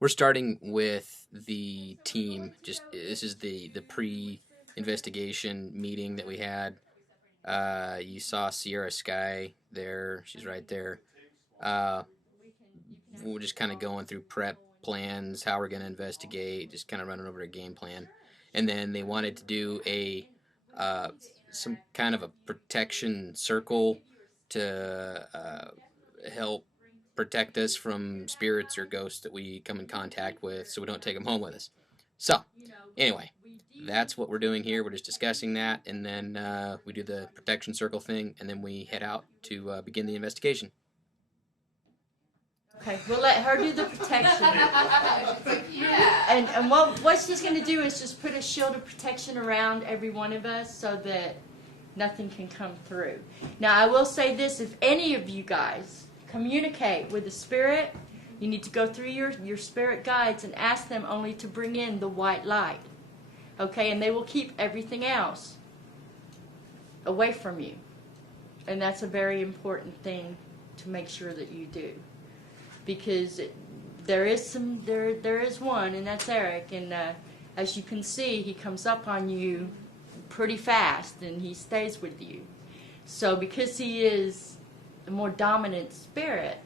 We're starting with the team. Just this is the pre-investigation meeting that we had. You saw Sierra Sky there. She's right there. Uh, we're just kind of going through prep plans, how we're going to investigate, just kind of running over a game plan. And then they wanted to do a some kind of a protection circle to help protect us from spirits or ghosts that we come in contact with, so we don't take them home with us. So, anyway, that's what we're doing here. We're just discussing that, and then we do the protection circle thing, and then we head out to begin the investigation. Okay, we'll let her do the protection. Yeah. And what she's going to do is just put a shield of protection around every one of us so that nothing can come through. Now, I will say this, if any of you guys communicate with the spirit, you need to go through your spirit guides and ask them only to bring in the white light. Okay, and they will keep everything else away from you. And that's a very important thing to make sure that you do. Because there is one, and that's Eric, and as you can see, he comes up on you pretty fast, and he stays with you. So because he is a more dominant spirit,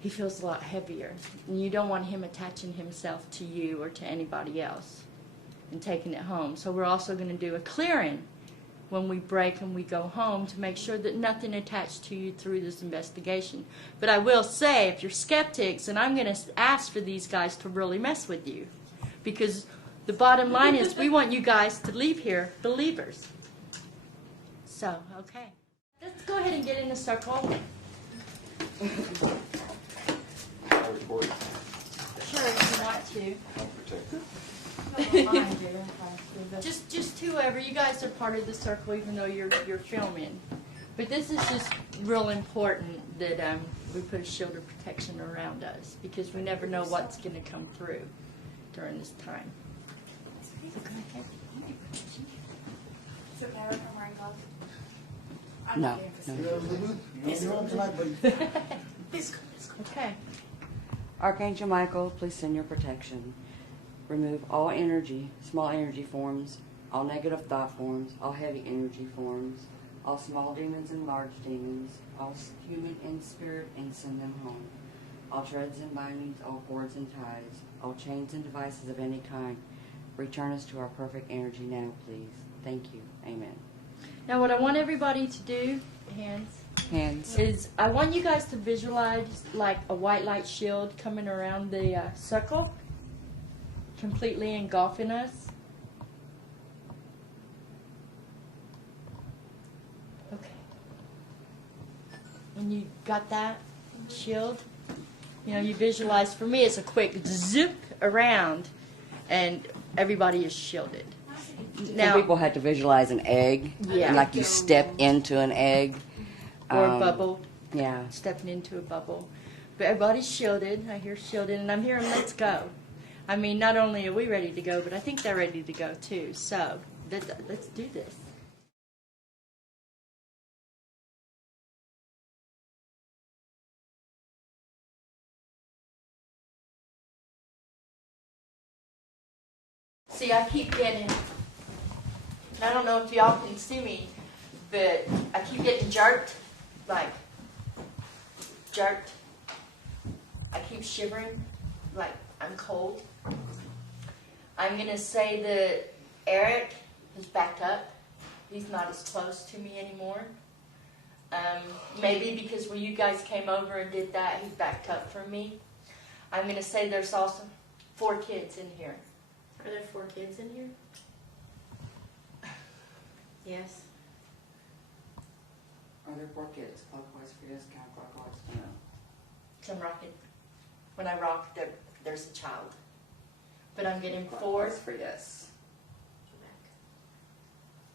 he feels a lot heavier, and you don't want him attaching himself to you or to anybody else and taking it home. So we're also going to do a clearing when we break and we go home to make sure that nothing attached to you through this investigation. But I will say, if you're skeptics, and I'm going to ask for these guys to really mess with you, because the bottom line is we want you guys to leave here believers. So, okay. Let's go ahead and get in a circle. I'll report. Sure, if you want to. I'll protect it. Just whoever. You guys are part of the circle, even though you're filming. But this is just real important that we put a shield of protection around us, because we never know what's going to come through during this time. It's okay, I'm wearing gloves. No. Okay. Archangel Michael, please send your protection. Remove all energy, small energy forms, all negative thought forms, all heavy energy forms, all small demons and large demons, all human and spirit, and send them home. All treads and bindings, all cords and ties, all chains and devices of any kind, return us to our perfect energy now, please. Thank you. Amen. Now, what I want everybody to do, Hands. is I want you guys to visualize like a white light shield coming around the circle, completely engulfing us. Okay. And you got that shield? You know, you visualize, for me it's a quick zip around and everybody is shielded. Some people had to visualize an egg, Yeah. and like you step into an egg. Or a bubble, Yeah. stepping into a bubble. But everybody's shielded. I hear shielded, and I'm hearing let's go. I mean, not only are we ready to go, but I think they're ready to go too. So let's do this. See, I keep getting, I don't know if y'all can see me, but I keep getting jerked, like jerked. I keep shivering, like I'm cold. I'm going to say that Eric is backed up. He's not as close to me anymore. Maybe because when you guys came over and did that, he backed up from me. I'm going to say there's also 4 kids in here. Are there 4 kids in here? Yes. Are there 4 kids? Clockwise for yes, counterclockwise for no. So I'm rocking. When I rock, there's a child. But I'm getting 4. Clockwise for yes. Go back.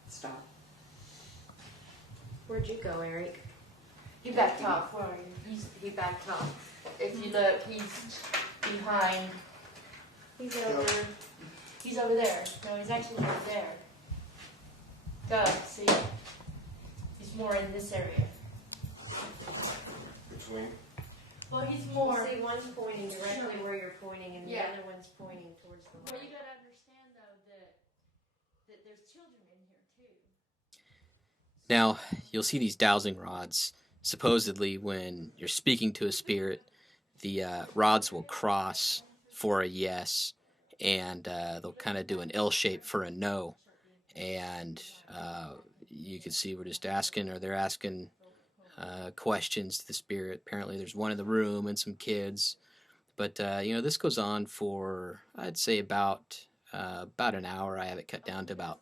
Stop. Where'd you go, Eric? He backed off. Where are you? He backed off. If you look, he's behind. He's over. He's over there. No, he's actually over there. Go, see? He's more in this area. Between? Well, he's You more. see, one's pointing directly Sure. where you're pointing, and Yeah. the other one's pointing towards the Well, light. you gotta understand though that there's children in here too. Now, you'll see these dowsing rods. Supposedly, when you're speaking to a spirit, the rods will cross for a yes, and they'll kind of do an L shape for a no. And you can see we're just asking, or they're asking questions to the spirit. Apparently, there's one in the room and some kids. But this goes on for I'd say about an hour. I have it cut down to about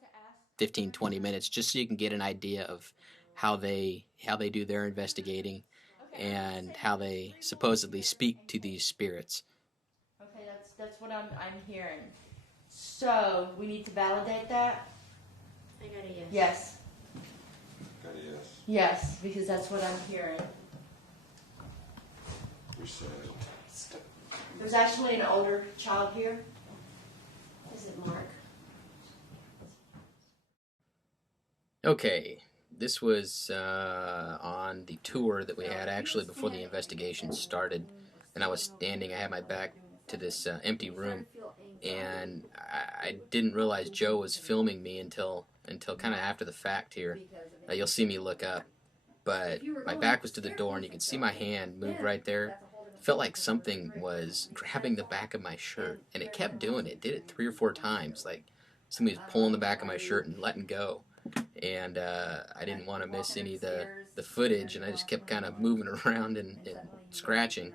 15, 20 minutes, just so you can get an idea of how they do their investigating and how they supposedly speak to these spirits. Okay, that's what I'm hearing. So we need to validate that. I got a yes. Yes, Got a yes. yes, because that's what I'm hearing. We said. There's actually an older child here. Is it Mark? Okay, this was on the tour that we had actually before the investigation started, and I was standing. I had my back to this empty room, and I didn't realize Joe was filming me until kind of after the fact here. You'll see me look up, but my back was to the door, and you can see my hand move right there. Felt like something was grabbing the back of my shirt, and it kept doing it. Did it 3 or 4 times, like somebody was pulling the back of my shirt and letting go. And I didn't want to miss any of the footage, and I just kept kind of moving around and scratching.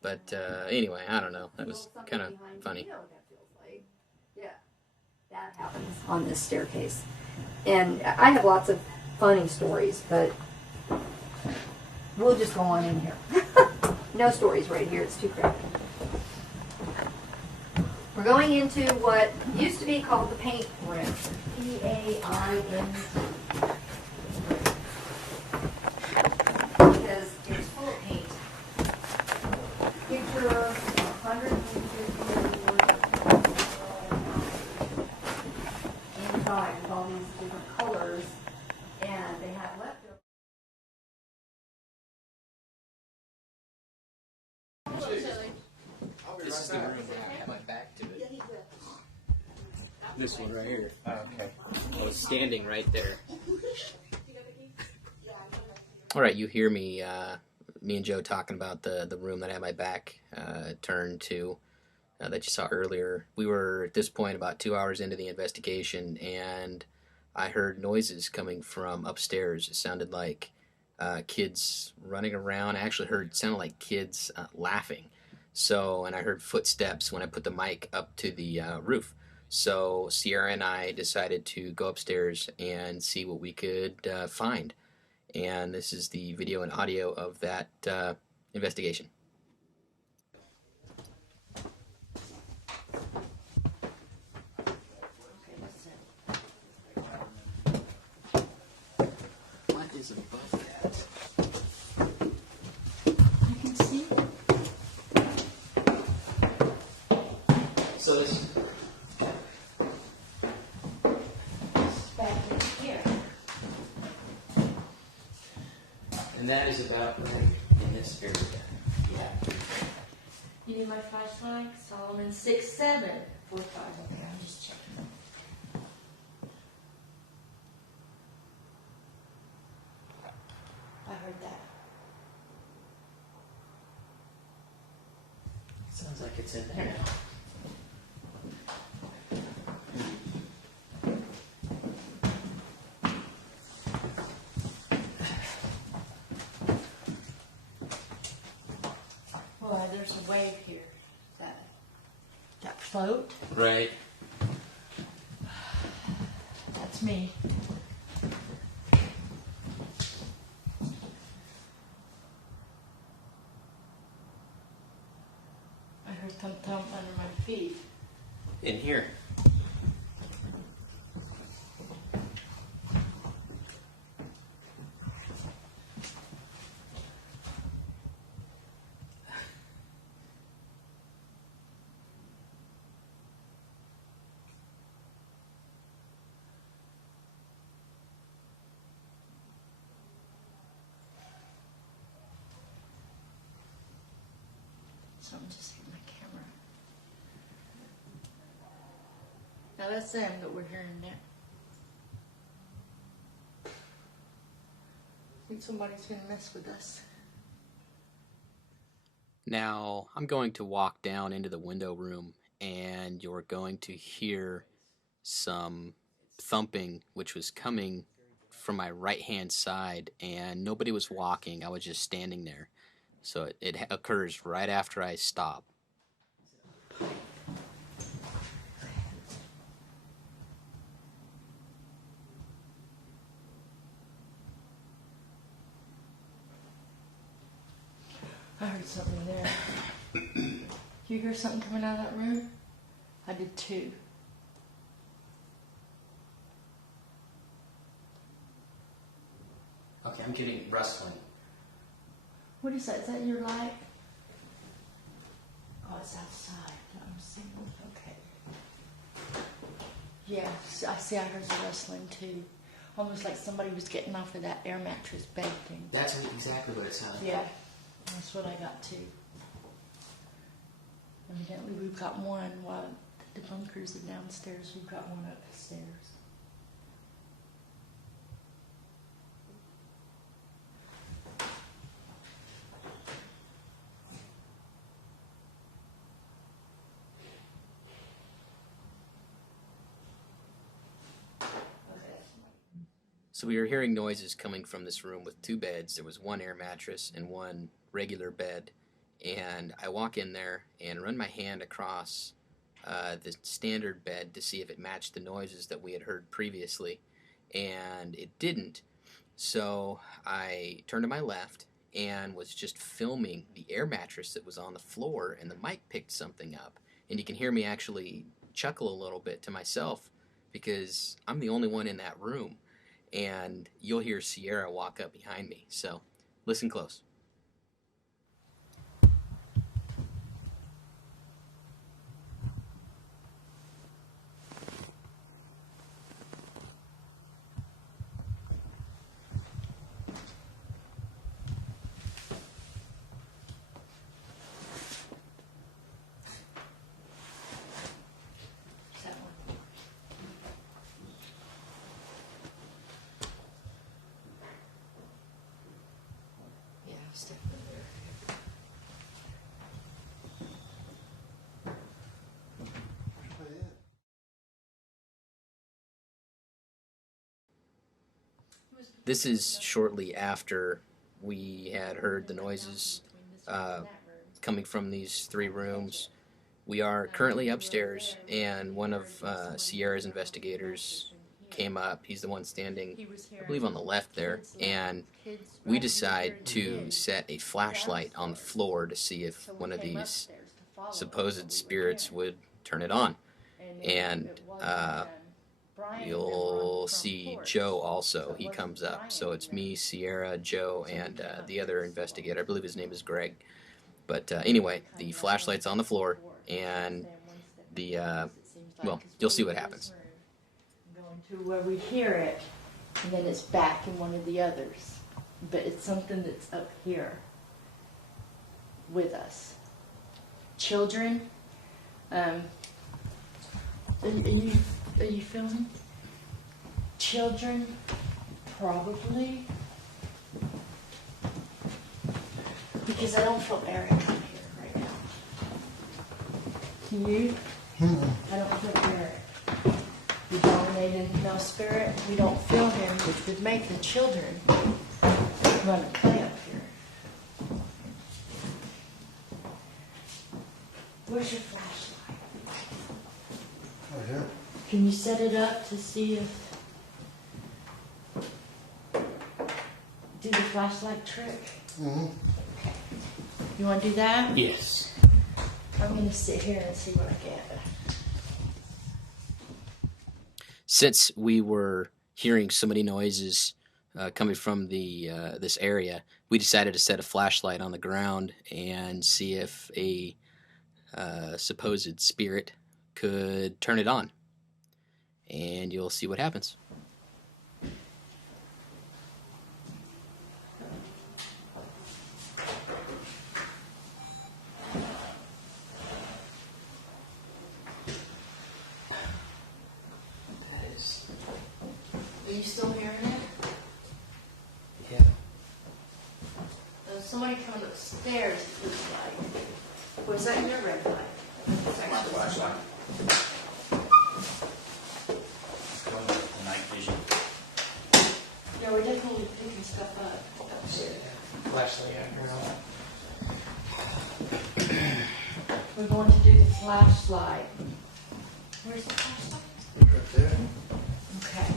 But anyway, I don't know. That was kind of funny. Yeah, that happens on this staircase. And I have lots of funny stories, but we'll just go on in here. No stories right here, it's too crowded. We're going into what used to be called the paint room. P-A-I-N-T. Because it's full of paint. Picture 150 inside with all these different colors, and they have leftover. This is the room where I had my back to it. This one right here. Oh, okay. I was standing right there. All right, you hear me, me and Joe talking about the room that I had my back turned to that you saw earlier. We were at this point about 2 hours into the investigation, and I heard noises coming from upstairs. It sounded like kids running around. I actually sounded like kids laughing. So, and I heard footsteps when I put the mic up to the roof. So Sierra and I decided to go upstairs and see what we could find. And this is the video and audio of that investigation. What is above that? I can see. So this Back in here. and that is about right in this area. Yeah. You need my flashlight? Solomon 6-7. 4-5. Okay, I'm just checking. I heard that. Sounds like it's in there now. Boy, there's a wave here. That float? Right. That's me. I heard thump thump under my feet. In here. something just hit my camera. Now that's them that we're hearing now. I think somebody's gonna mess with us. Now, I'm going to walk down into the window room, and you're going to hear some thumping, which was coming from my right-hand side, and nobody was walking. I was just standing there. So it occurs right after I stop. I heard something there. You hear something coming out of that room? I did too. Okay, I'm getting rustling. What is that? Is that your light? Oh, it's outside. I'm seeing. Okay. Yeah, I see. I heard the rustling too. Almost like somebody was getting off of that air mattress bed thing. That's exactly what it sounded like. Yeah, that's what I got too. Evidently, we've got one while the bunkers are downstairs. We've got one upstairs. So we were hearing noises coming from this room with two beds. There was one air mattress and one regular bed. And I walk in there and run my hand across the standard bed to see if it matched the noises that we had heard previously. And it didn't. So I turned to my left and was just filming the air mattress that was on the floor, and the mic picked something up. And you can hear me actually chuckle a little bit to myself because I'm the only one in that room. And you'll hear Sierra walk up behind me. So listen close. Is that one? Yeah, it's definitely there. This is shortly after we had heard the noises coming from these three rooms. We are currently upstairs, and one of Sierra's investigators came up. He's the one standing, I believe, on the left there, and we decide to set a flashlight on the floor to see if one of these supposed spirits would turn it on. And you'll see Joe also. He comes up. So it's me, Sierra, Joe, and the other investigator. I believe his name is Greg. But anyway, the flashlight's on the floor, and the, well, you'll see what happens. Going to where we hear it, and then it's back in one of the others. But it's something that's up here with us. Children, are you filming? Children, probably. Because I don't feel Eric up here right now. Can you? I don't feel Eric. We dominated no spirit. We don't feel him, which would make the children run and play up here. Where's your flashlight? Right here. Can you set it up to see if... do the flashlight trick? Mm-hmm. Okay. You want to do that? Yes. I'm going to sit here and see what I get. Since we were hearing so many noises coming from the this area, we decided to set a flashlight on the ground and see if a supposed spirit could turn it on. And you'll see what happens. somebody coming upstairs, it looks like. Was that your red light? It's My actually- flashlight. It's going with night vision. Yeah, we're definitely picking stuff up upstairs. Flashlight after all. We're going to do the flashlight. Where's the flashlight? Right there. Okay.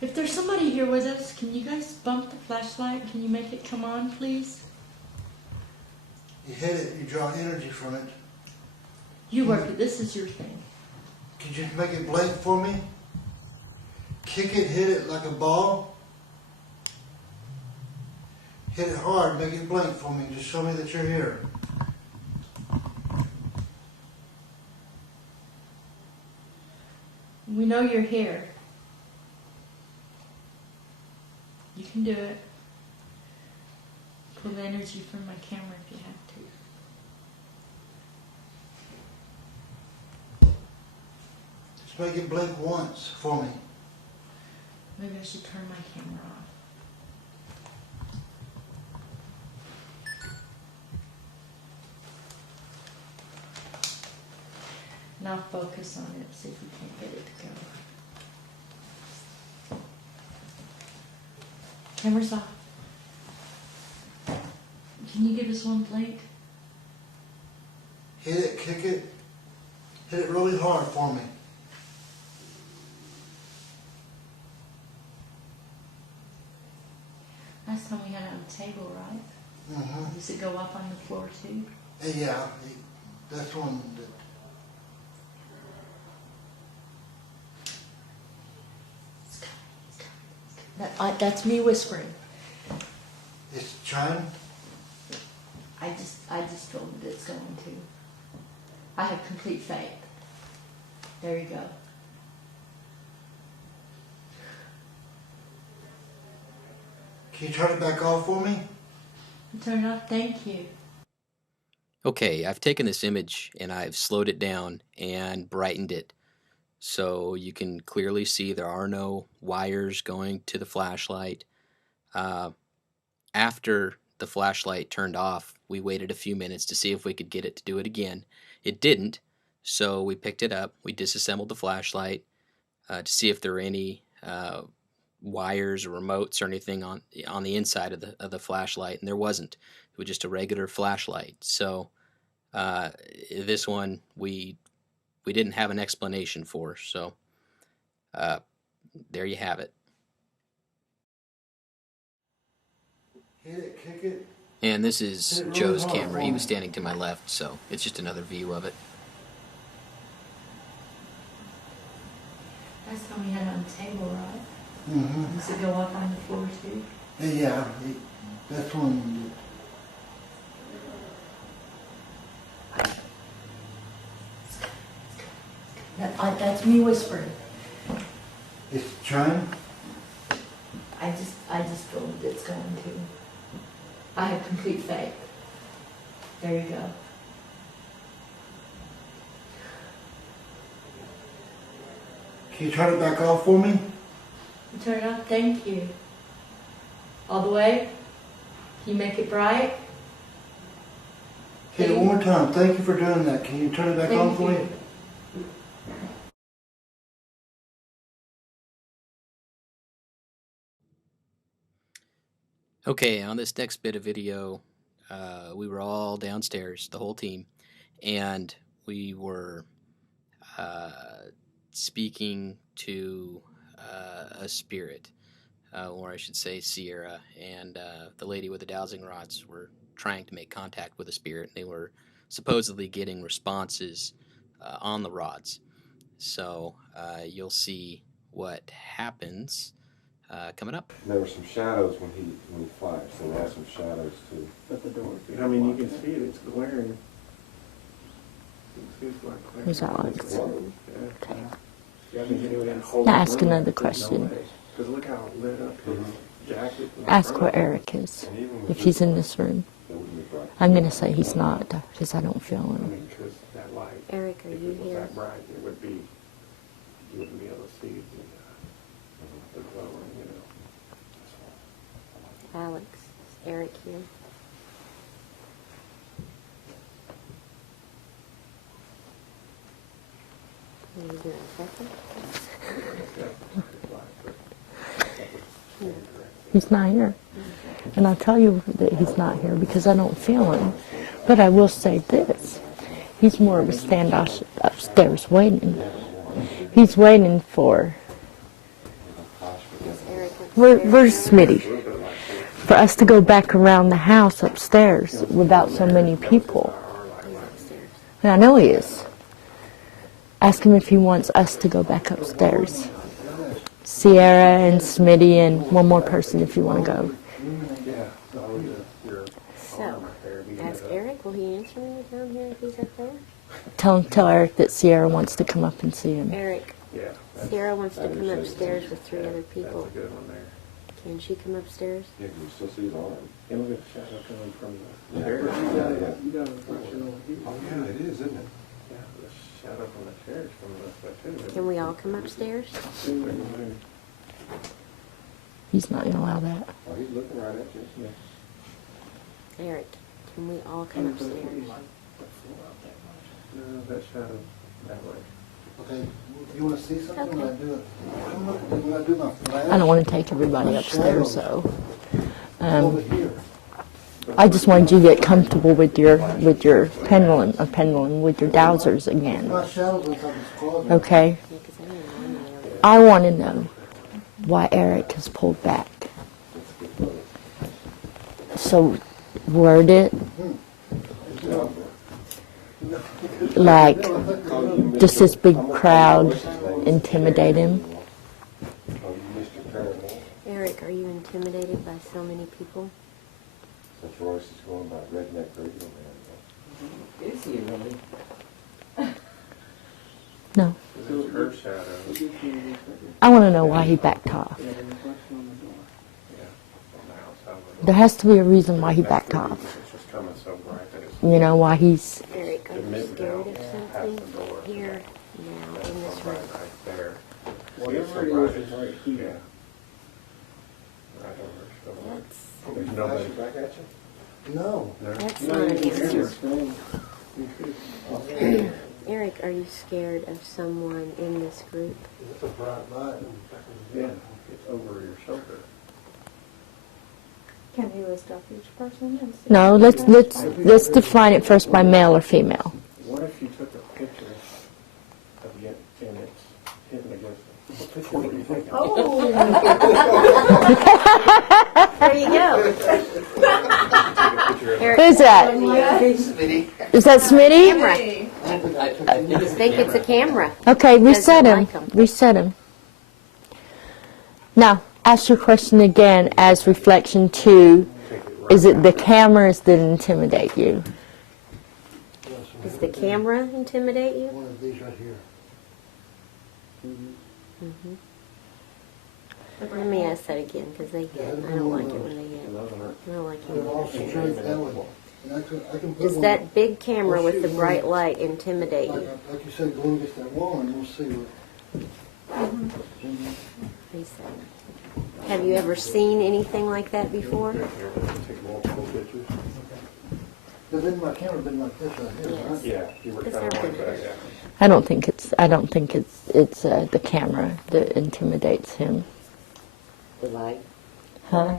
If there's somebody here with us, can you guys bump the flashlight? Can you make it come on, please? You hit it, you draw energy from it. You work it. This is your thing. Could you make it blink for me? Kick it, hit it like a ball. Hit it hard, make it blink for me. Just show me that you're here. We know you're here. You can do it. Pull the energy from my camera if you have to. Just make it blink once for me. Maybe I should turn my camera off. Now focus on it, see if we can't get it to go. Camera's off. Can you give us one blink? Hit it, kick it. Hit it really hard for me. Last time we had it on the table, right? Mm-hmm. Does it go up on the floor too? Yeah, that's one that... That's me whispering. It's chime. I just feel that it's going to. I have complete faith. There you go. Can you turn it back off for me? Turn it off. Thank you. Okay, I've taken this image and I've slowed it down and brightened it so you can clearly see there are no wires going to the flashlight. After the flashlight turned off, we waited a few minutes to see if we could get it to do it again. It didn't, so we picked it up. We disassembled the flashlight to see if there were any wires or remotes or anything on the inside of the flashlight, and there wasn't. It was just a regular flashlight. So this one we didn't have an explanation for. So there you have it. Hit it, kick it. And this is Joe's camera. He was standing to my left, so it's just another view of it. Last time we had it on the table, right? Mm-hmm. Does it go up on the floor too? Yeah, that's one That's me whispering. that... It's chime. I just feel that it's going to. I have complete faith. There you go. Can you turn it back off for me? Turn it off. Thank you. All the way. Can you make it bright? Hit it one more time. Thank you for doing that. Can you turn it back on Thank for me? you. Okay, on this next bit of video, we were all downstairs, the whole team, and we were speaking to a spirit, or I should say Sierra, and the lady with the dowsing rods were trying to make contact with a spirit. They were supposedly getting responses on the rods. So you'll see what happens coming up. There were some shadows when he flashed, and there are some shadows too. But the door, I mean, you can see it, it's glaring. You can see it's like glaring. Who's Alex? Yeah. Okay. Yeah, I mean, he would hold Now it ask lit, another there's no question. way. Cause look how lit up his jacket. and Ask front. where Eric is, And even if with he's in this room. it wouldn't be bright. I'm going to say he's not, because I don't feel I him. mean, cause that light, Eric, are if you it was here? that bright, it would be, you wouldn't be able to see the Alex, is Eric here? Are you doing a second? He's not here. And I'll tell you that he's not here because I don't feel him. But I will say this. He's more of a standoff upstairs waiting. He's waiting for... Where's Smitty? For us to go back around the house upstairs without so many people. And I know he is. Ask him if he wants us to go back upstairs. Sierra and Smitty and one more person if you want to go. So, ask Eric, will he answer when you down here if he's up there? Tell Eric that Sierra wants to come up and see him. Eric, Sierra wants to come upstairs with 3 other people. Good one there. Can she come upstairs? Yeah, you still see his arm. And look at the shadow coming from the Yeah. stairs. Yeah. You got a reflection over here. Oh, yeah, it is, isn't it? Yeah, the shadow from the stairs coming this way too. Can we all come upstairs? He's not going to allow that. Oh, he's looking right at you. Yeah. Eric, can we all come upstairs? No, that shadow that way. Okay, you wanna see something when I do it? Come look, when I do my flash. I don't want to take everybody upstairs, so... Over here. I just wanted you to get comfortable with your pendulum, with your dowsers again. My shadow's inside this closet. Okay? Yeah, 'cause I didn't know you. I want to know why Eric has pulled back. So, word it like, just this big crowd intimidate him. Oh, you missed your parable. Eric, are you intimidated by so many people? Since Royce is going by redneck radio man. Is he really? No. This is her shadow. I want to know why he backed off. Yeah, the reflection on the door. Yeah, on the outside of the door. There has to be a reason why he backed off. It's just coming so bright that it's You know, why he's... Eric, are you Admit scared of now, something past the door. here, now, in this so room? bright right there. Whatever It's it so is, bright. it's right here. Yeah. Right over, so bright. That's, There's Flash nobody it back at you? No. there. that's No, not you an can hear answer. it. Eric, are you scared of someone in this group? It's a bright light. Yeah, it's over your shoulder. Can you list off each person and see? No, let's define it first by male or female. What if you took a picture of it and it's hidden against it? What do you think? Oh, There you go. Take a picture of it. Who's that? Is that Smitty? Camera. I think it's a camera. Okay, reset Doesn't him. like 'em. Reset him. Now, ask your question again as reflection to, is it the cameras that intimidate you? Does the camera intimidate you? One of these right here. Let me ask that again, because they hit. I don't like it when they hit. I don't like They're all it. straight that way. And I can put Does one- that big camera with the bright light intimidate Like, you? like you said, go and get that wall and we'll see what. He said. Have you ever seen anything like that before? Take multiple pictures? Because then my camera been like this right here, right? Yes. Yeah, you were It's kind of our like that, pictures. yeah. I don't think it's the camera that intimidates him. The light. Huh?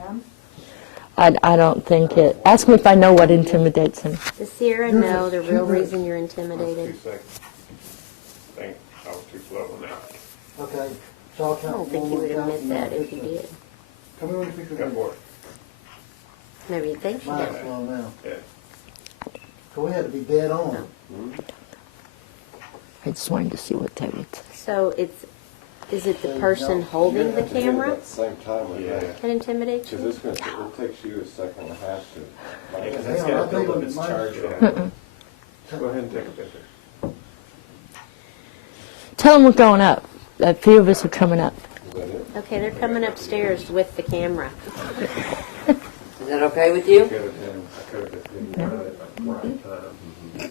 I don't think it. Ask me if I know what intimidates him. Does Sierra know the real reason you're intimidated? 2 seconds. I think I was too slow on that. Okay, so I'll I count. don't think one he more would time admit and that then- if he did. Come here when you pick Go your for it. Maybe you think she Mine's did. slow now. Yeah. So we had to be dead on. I just wanted to see what they would say. So is it the person holding the camera At the same time with Yeah. that. that intimidates Because you? it's gonna, it takes you a second and a half to. Yeah, like, 'cause Hang that's on, got I'll to tell you build up what its mine charge. is. Go ahead and take a picture. Tell them we're going up. A few of us are coming up. Is that it? Okay, they're coming upstairs with the camera. Is that okay with you? I could have been done it at the right time.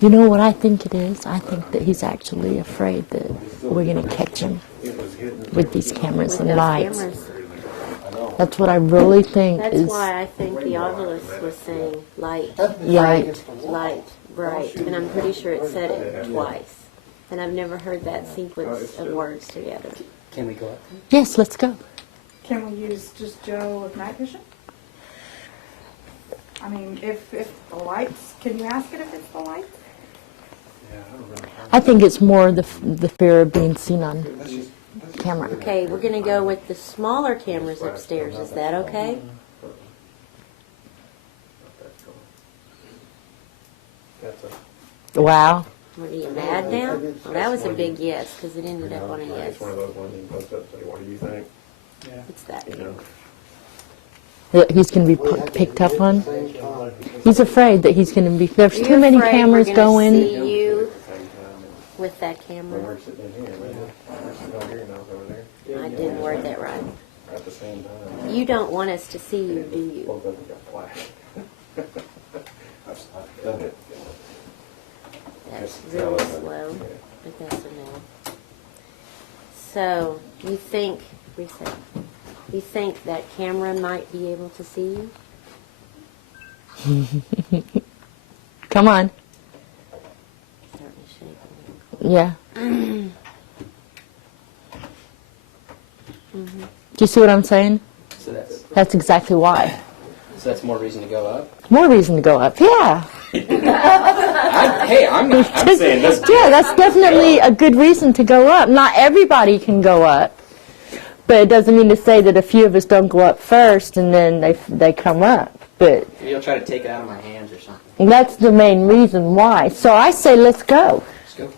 You know what I think it is? I think that he's actually afraid that we're going to catch him It was hidden. with these cameras With and those lights. cameras. I know. That's what I really think That's is why I think the Ovilus was saying light, right. light, bright, and I'm pretty sure it said it twice. And I've never heard that sequence of words together. Can we go up? Yes, let's go. Can we use just Joe with night vision? I mean, if the lights, can you ask it if it's the lights? I think it's more the fear of being seen on camera. Okay, we're going to go with the smaller cameras upstairs. Is that okay? Wow. Are you mad now? Well, that was a big yes, because it ended up on a yes. It's one of those ones you post up, say, what do you think? It's that You know? That he's going to be picked up on. He's afraid that he's going to be. There's Are you too many afraid cameras we're gonna going. See you with that When camera. we're sitting in here, we're sitting over here and I was over there. I didn't word that right. At the same time. You don't want us to see you, do you? Both of them got flashed. I've done it. That's really slow, but that's a no. So, you think, reset, you think that camera might be able to see you? Come on. Starting to shake. Yeah. Mm-hmm. Do you see what I'm saying? So That's exactly why. that's more reason to go up. More reason to go up. Yeah. I'm saying this. Yeah, that's definitely a good reason to go up. Not everybody can go up. But it doesn't mean to say that a few of us don't go up first and then they come up. But Maybe you'll try to take it out of my hands or something. that's the main reason why. So I say let's go. Let's go.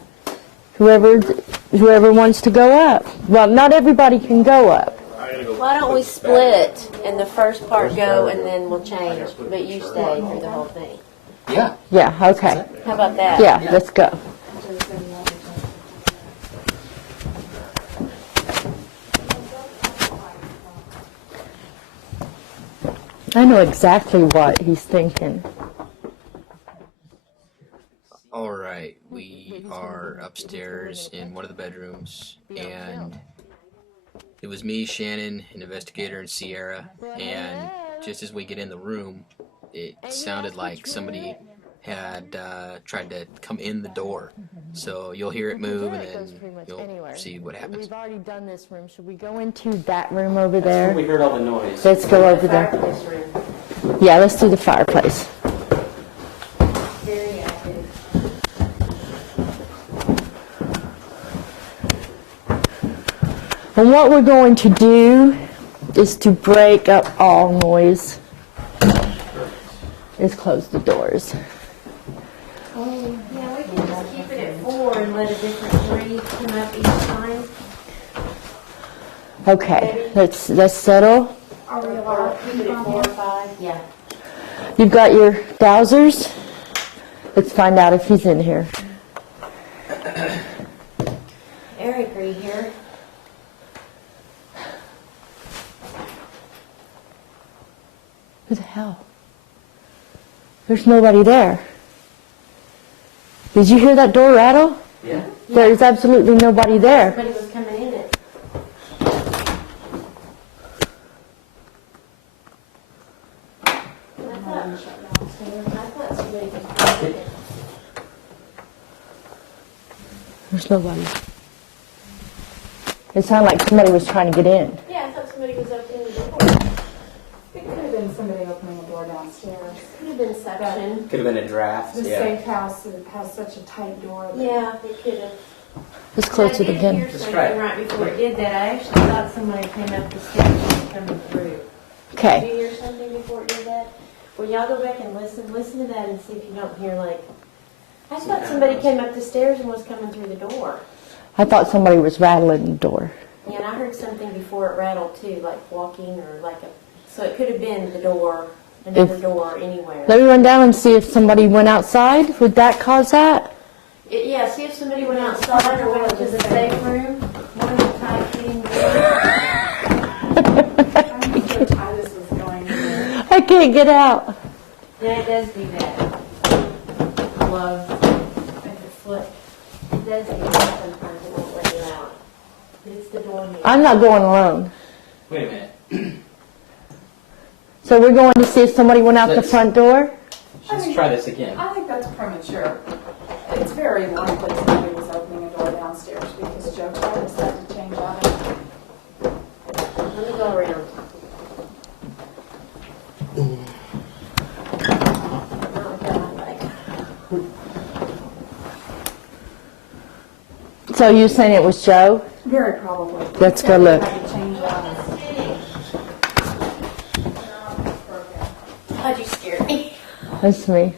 Whoever wants to go up. Well, not everybody can go up. Why don't we split and the first part go and then we'll change, but you stay through the whole thing? Yeah. Yeah, okay. How about that? Yeah, let's go. I know exactly what he's thinking. All right, we are upstairs in one of the bedrooms, and it was me, Shannon, an investigator, and Sierra. And just as we get in the room, it sounded like somebody had tried to come in the door. So you'll hear it move, and then you'll see what happens. We've already done this room. Should we go into that room over there? We heard all the noise. Let's go over there. Fireplace room. Yeah, let's do the fireplace. Very active. And what we're going to do is to break up all noise. Is close the doors. Oh, yeah, we can just keep it at 4 and let a different 3 come up each time. Okay, let's settle. Are we allowed to keep it at 4 or 5? Yeah. You've got your dowsers. Let's find out if he's in here. Eric, are you here? Who the hell? There's nobody there. Did you hear that door rattle? Yeah. There's absolutely nobody there. Somebody was coming in it. I thought somebody was coming in it. There's nobody. It sounded like somebody was trying to get in. Yeah, I thought somebody was opening the door. It could have been somebody opening the door downstairs. Could have been suction. Could have been a draft. The Yeah. safe house has such a tight door. that- Yeah, it could have. Let's close it I again. did hear something right before it did that. I actually thought somebody came up the steps and was coming through. Did Okay. you hear something before it did that? Well, y'all go back and listen to that and see if you don't hear like, I thought somebody came up the stairs and was coming through the door. I thought somebody was rattling the door. Yeah, and I heard something before it rattled too, like walking or like a, so it could have been the door, another door, anywhere. Let me run down and see if somebody went outside. Would that cause that? Yeah, see if somebody went outside or went to the safe room. One of the tight fitting doors. I'm not sure how this was going in. I can't get out. Yeah, it does do that. Love. Make it flick. It does do that sometimes. It won't let you out. But it's the door here. I'm not going alone. Wait a minute. So we're going to see if somebody went out the Let's- front door? Let's try this again. I think that's premature. It's very likely somebody was opening a door downstairs because Joe Travis had to change out. Let me go around. So you're saying it was Joe? Very probably. Let's go look. Had to change out. God, you scared me. That's me.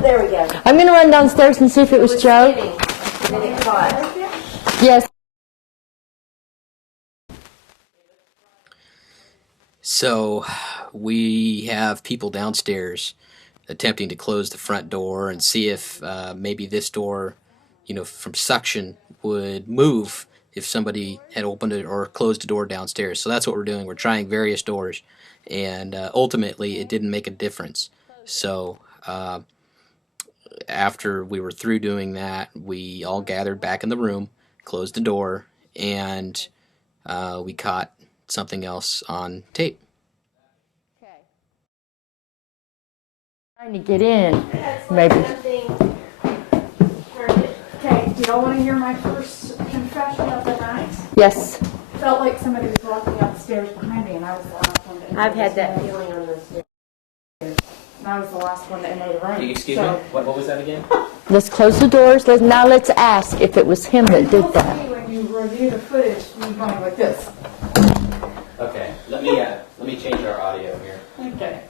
There we go. I'm going to run downstairs and see if it was Joe. And it caught. Yes. So we have people downstairs attempting to close the front door and see if maybe this door, from suction would move if somebody had opened it or closed the door downstairs. So that's what we're doing. We're trying various doors, and ultimately it didn't make a difference. So after we were through doing that, we all gathered back in the room, closed the door, and we caught something else on tape. Trying to get in, maybe. Okay, do y'all want to hear my first confession of the night? Yes. Felt like somebody was walking up the stairs behind me, and I was the last one to enter. I've had that the room. feeling on those stairs. And I was the last one to enter the room. Excuse me? What was that again? Let's close the doors. Now let's ask if it was him that did that. Hopefully when you review the footage, you're going like this. Okay, let me change our audio here. Okay.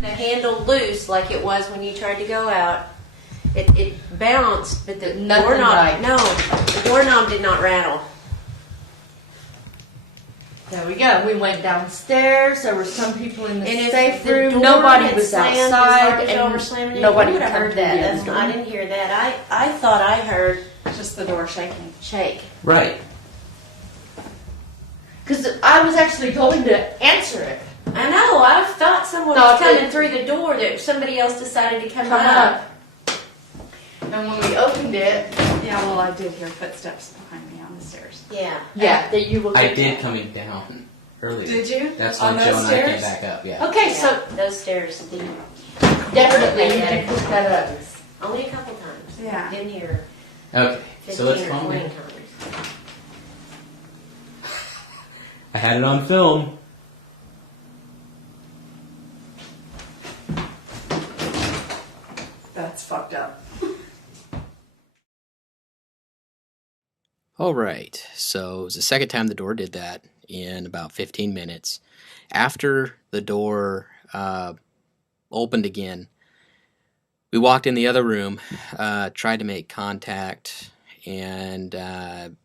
The handle loose like it was when you tried to go out. It bounced, but the Nothing doorknob, right. no, the doorknob did not rattle. There we go. We went downstairs. There were some people in the And if safe the room. door Nobody had was slammed as outside, hard as y'all were slamming and it, nobody you would have come heard to that. the That's, end. I didn't hear that. I thought I heard Just the door shaking. shake. Right. Because I was actually going to answer it. I know. I thought someone Thought was coming that- through the door. That somebody else decided to come Come up. up. And when we opened it, Yeah, well, I did hear footsteps behind me on the stairs. Yeah. yeah, that you will I get did that. coming down earlier. Did you? That's On when those Joe and I came stairs? back up, yeah. Okay, Yeah, so those stairs. definitely you did put that up. Only a couple times. Yeah. Didn't hear Okay, 15 so let's or calm 20 down. times. I had it on film. That's fucked up. All right, so it was the second time the door did that in about 15 minutes. After the door opened again, we walked in the other room, tried to make contact, and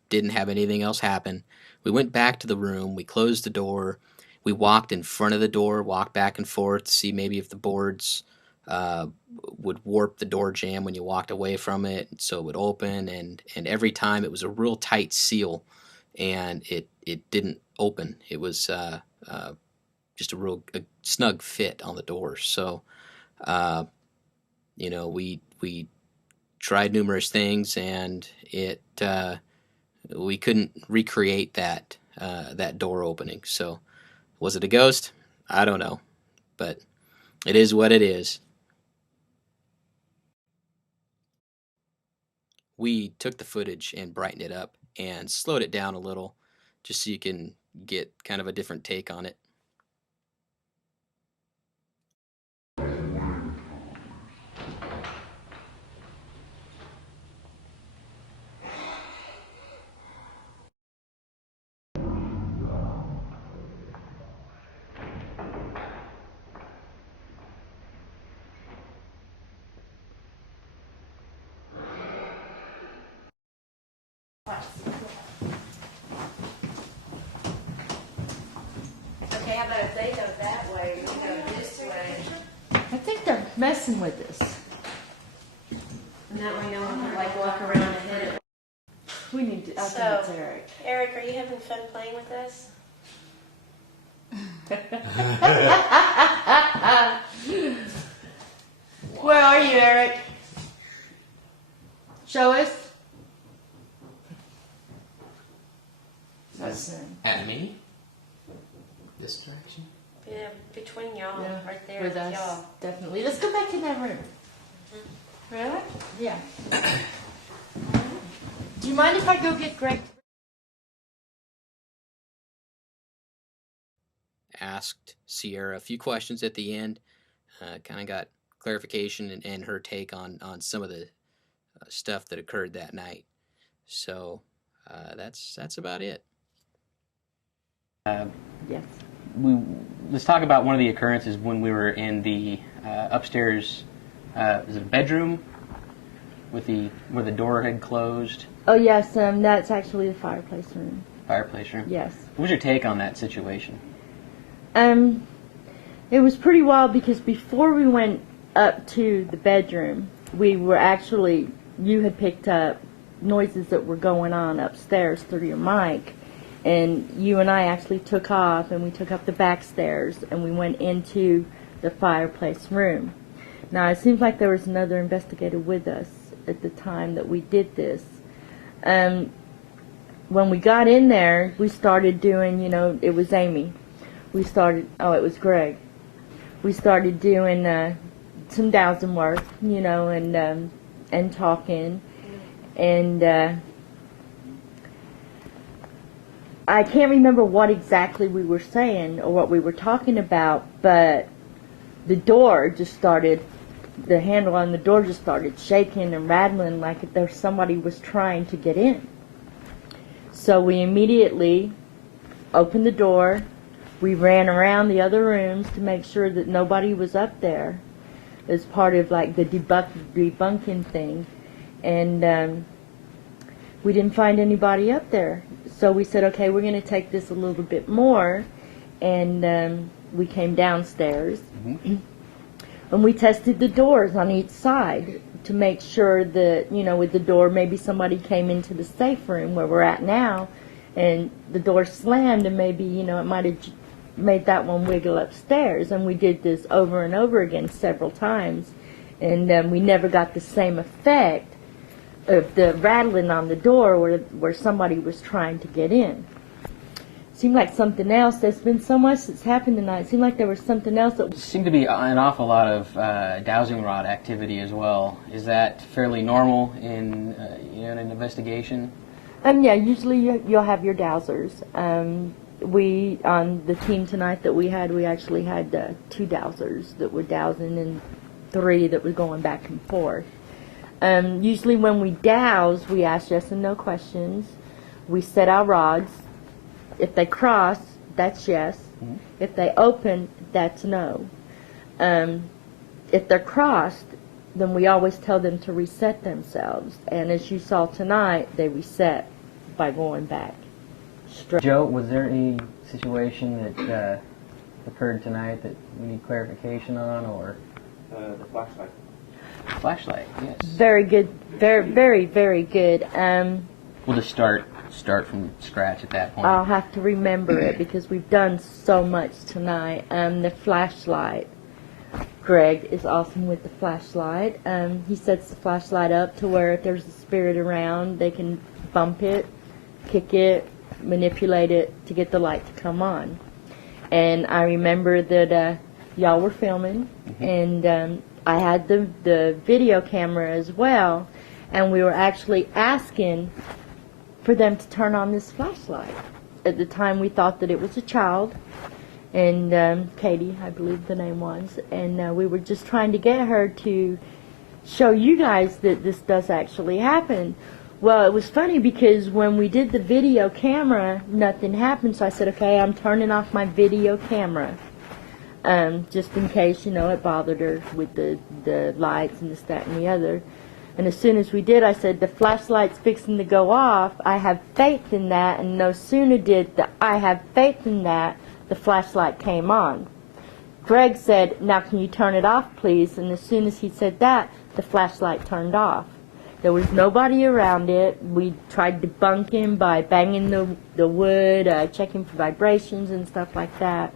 didn't have anything else happen. We went back to the room, we closed the door, we walked in front of the door, walked back and forth to see maybe if the boards would warp the door jamb when you walked away from it, so it would open, and every time it was a real tight seal, and it didn't open. It was just a snug fit on the door. So we tried numerous things, and we couldn't recreate that door opening. So was it a ghost? I don't know, but it is what it is. We took the footage and brightened it up and slowed it down a little just so you can get kind of a different take on it. Okay, how about if they go that way, we go this way? I think they're messing with us. And that way no one can like walk around and hit it. We need to. I think So- it's Eric. Eric, are you having fun playing with us? Where are you, Eric? Show us. That's at me? This direction? Yeah, between y'all, Yeah, right there. with us, Y'all. definitely. Let's go back in that room. Really? Yeah. Do you mind if I go get Greg? Asked Sierra a few questions at the end. Kind of got clarification and her take on some of the stuff that occurred that night. So that's about it. Yes. Let's talk about one of the occurrences when we were in the upstairs. Is it a bedroom with where the door had closed? Oh yes, that's actually the fireplace room. Fireplace room. Yes. What was your take on that situation? It was pretty wild because before we went up to the bedroom, we were actually, you had picked up noises that were going on upstairs through your mic, and you and I actually took off and we took up the back stairs and we went into the fireplace room. Now it seems like there was another investigator with us at the time that we did this. When we got in there, we started doing, it was Amy. It was Greg. We started doing some dowsing work, and talking, and I can't remember what exactly we were saying or what we were talking about, but the handle on the door just started shaking and rattling like somebody was trying to get in. So we immediately opened the door. We ran around the other rooms to make sure that nobody was up there as part of like the debunking thing. And we didn't find anybody up there. So we said, okay, we're going to take this a little bit more. And we came downstairs. Mm-hmm. And we tested the doors on each side to make sure that, with the door, maybe somebody came into the safe room where we're at now, and the door slammed, and maybe, it might have made that one wiggle upstairs. And we did this over and over again several times, and we never got the same effect of the rattling on the door where somebody was trying to get in. Seemed like something else. There's been so much that's happened tonight. It seemed like there was something else that seemed to be an awful lot of dowsing rod activity as well. Is that fairly normal in an investigation? Yeah, usually you'll have your dowsers. We, on the team tonight that we actually had 2 dowsers that were dowsing and 3 that were going back and forth. Usually when we douse, we ask yes and no questions. We set our rods. If they cross, that's yes. Mm-hmm. If they open, that's no. If they're crossed, then we always tell them to reset themselves. And as you saw tonight, they reset by going back straight. Joe, was there any situation that occurred tonight that we need clarification on, or? The flashlight. Flashlight, yes. Very good. Very, very, very good. We'll just start from scratch at that point. I'll have to remember it because we've done so much tonight. The flashlight. Greg is awesome with the flashlight. He sets the flashlight up to where if there's a spirit around, they can bump it, kick it, manipulate it to get the light to come on. And I remember that y'all were filming, mm-hmm. and I had the video camera as well, and we were actually asking for them to turn on this flashlight. At the time we thought that it was a child, and Katie, I believe the name was, and we were just trying to get her to show you guys that this does actually happen. Well, it was funny because when we did the video camera, nothing happened, so I said, okay, I'm turning off my video camera, just in case, it bothered her with the lights and this, that, and the other. And as soon as we did, I said, the flashlight's fixing to go off. I have faith in that. And no sooner did I have faith in that, the flashlight came on. Greg said, now can you turn it off, please? And as soon as he said that, the flashlight turned off. There was nobody around it. We tried to debunk him by banging the wood, checking for vibrations and stuff like that.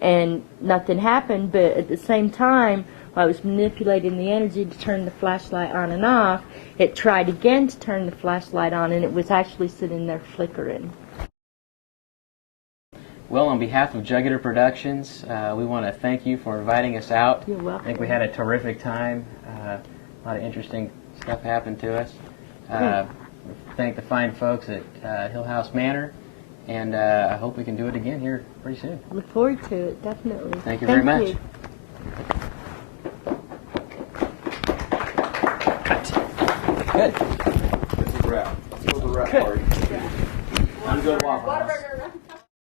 And nothing happened, but at the same time, while I was manipulating the energy to turn the flashlight on and off, it tried again to turn the flashlight on, and it was actually sitting there flickering. Well, on behalf of Jugular Productions, we want to thank you for inviting us out. You're welcome. I think we had a terrific time. A lot of interesting stuff happened to us. Thank the fine folks at Hill House Manor, and I hope we can do it again here pretty soon. Look forward to it, definitely. Thank you very much. you. Good. This is a wrap. Let's go to the wrap party. I'm good walking.